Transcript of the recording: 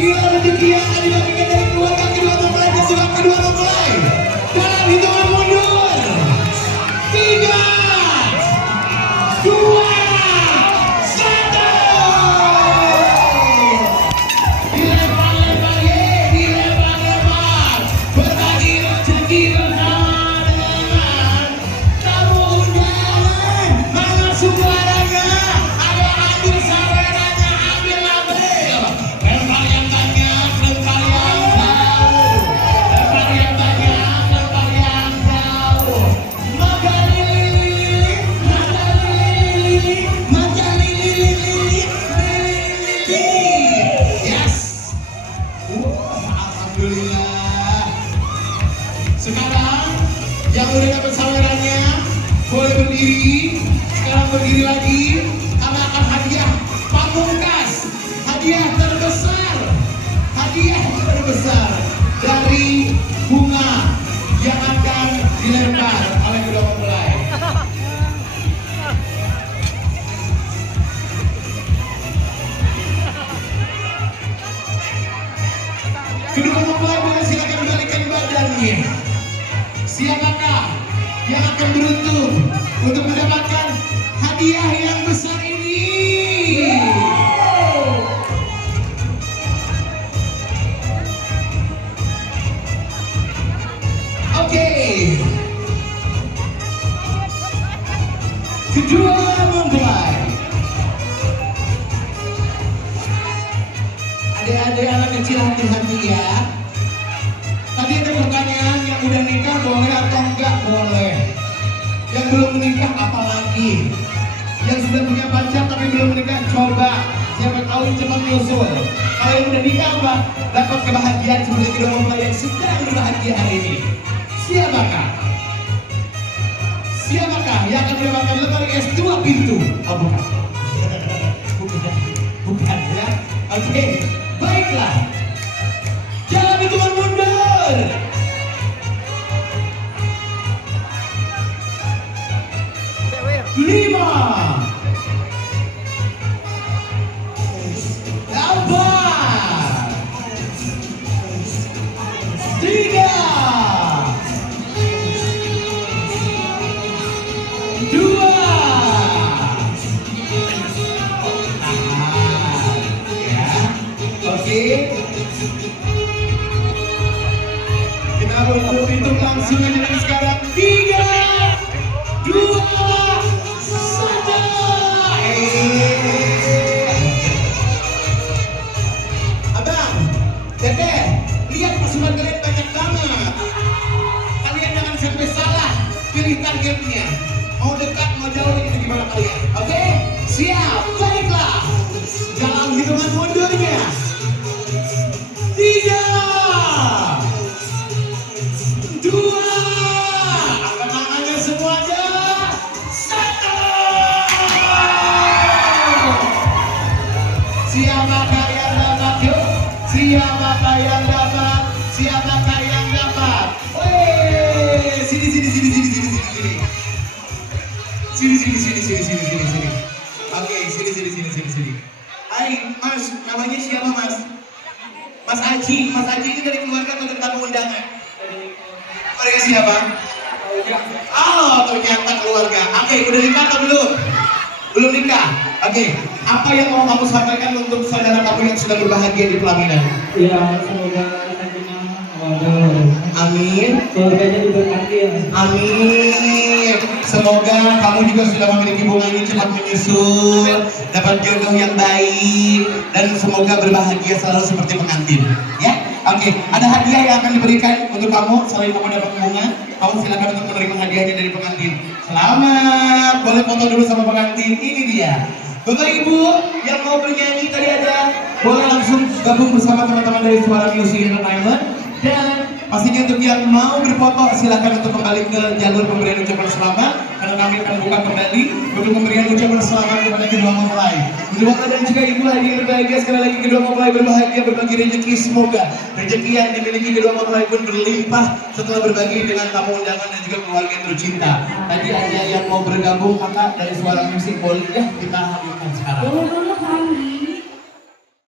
inilah rezeki yang akan dibagikan dari keluarga kedua mempelai ke silang kedua mempelai. Dalam hitungan mundur, 3, 2, 1. Dilempar-lempar, dilempar-lempar. Berbagi rezeki bersama dengan tamu undangan. Mana suaranya? Ada ambil sawerannya, ambil. Lempar yang banyak, lempar yang jauh. Lempar yang banyak, lempar yang jauh. Maka lili, maka lili, maka lili. Yes. Alhamdulillah. Sekarang yang udah dapat sawerannya boleh berdiri. Sekarang berdiri lagi karena akan hadiah pamungkas, hadiah terbesar dari bunga yang akan dilempar oleh kedua mempelai. Kedua mempelai boleh silakan balikan badannya. Siapakah yang akan beruntung untuk mendapatkan hadiah yang besar ini? Oke. Kedua mempelai. Adik-adik anak kecil hati-hati ya. Tadi ada pertanyaan yang udah nikah boleh atau enggak boleh. Yang belum menikah apalagi. Yang sudah punya pacar tapi belum menikah coba. Siapa tahu cepat nyusul. Kalau yang udah nikah apa? Dapat kebahagiaan seperti kedua mempelai yang sedang berbahagia hari ini. Siapakah? Siapakah yang akan mendapatkan lemari es 2 pintu? Oh bukan. Bukan ya. Oke. Baiklah. Jalan hitungan mundur. 5, 4, 3, 2. Oke. Kita boleh hitung langsung aja dari sekarang. 3, 2, 1. Abang, Teteh, lihat pasukan kalian banyak banget. Kalian jangan sampai salah pilih targetnya. Mau dekat, mau jauh, itu gimana kalian? Oke? Siap, baiklah. Dalam hitungan mundurnya. 3, 2, angkat tangannya semuanya. 1. Siapakah yang dapat? Yuk. Siapakah yang dapat? Siapakah yang dapat? Weh, sini. Sini. Oke, sini. Hai, Mas, namanya siapa, Mas? Mas Aji ini dari keluarga atau dari tamu undangan? Keluarga siapa? Oh, ternyata keluarga. Oke, udah nikah atau belum? Belum nikah? Oke, apa yang mau kamu sampaikan untuk saudara kamu yang sudah berbahagia di pelaminan? Ya, semoga sakinah mawaddah. Amin. Keluarganya diberkati ya. Amin. Semoga kamu juga sudah memiliki bunga ini cepat menyusul, dapat jodoh yang baik, dan semoga berbahagia selalu seperti pengantin. Ya, oke. Ada hadiah yang akan diberikan untuk kamu selain kamu dapat bunga. Kamu silakan untuk menerima hadiahnya dari pengantin. Selamat. Boleh foto dulu sama pengantin. Ini dia. Bapak Ibu yang mau bernyanyi tadi ada, boleh langsung gabung bersama teman-teman dari Suara Music Entertainment. Dan pastinya untuk yang mau berfoto silakan untuk kembali ke jalur pemberian ucapan selamat, karena kami akan buka kembali untuk pemberian ucapan selamat kepada kedua mempelai. Untuk bapak dan juga ibu hadiah berbahagia, sekali lagi kedua mempelai berbahagia berbagi rezeki. Semoga rezeki yang dimiliki kedua mempelai pun berlimpah setelah berbagi dengan tamu undangan dan juga keluarga tercinta. Tadi ada yang mau bergabung kakak dari Suara Musik, boleh ya kita hadirkan sekarang.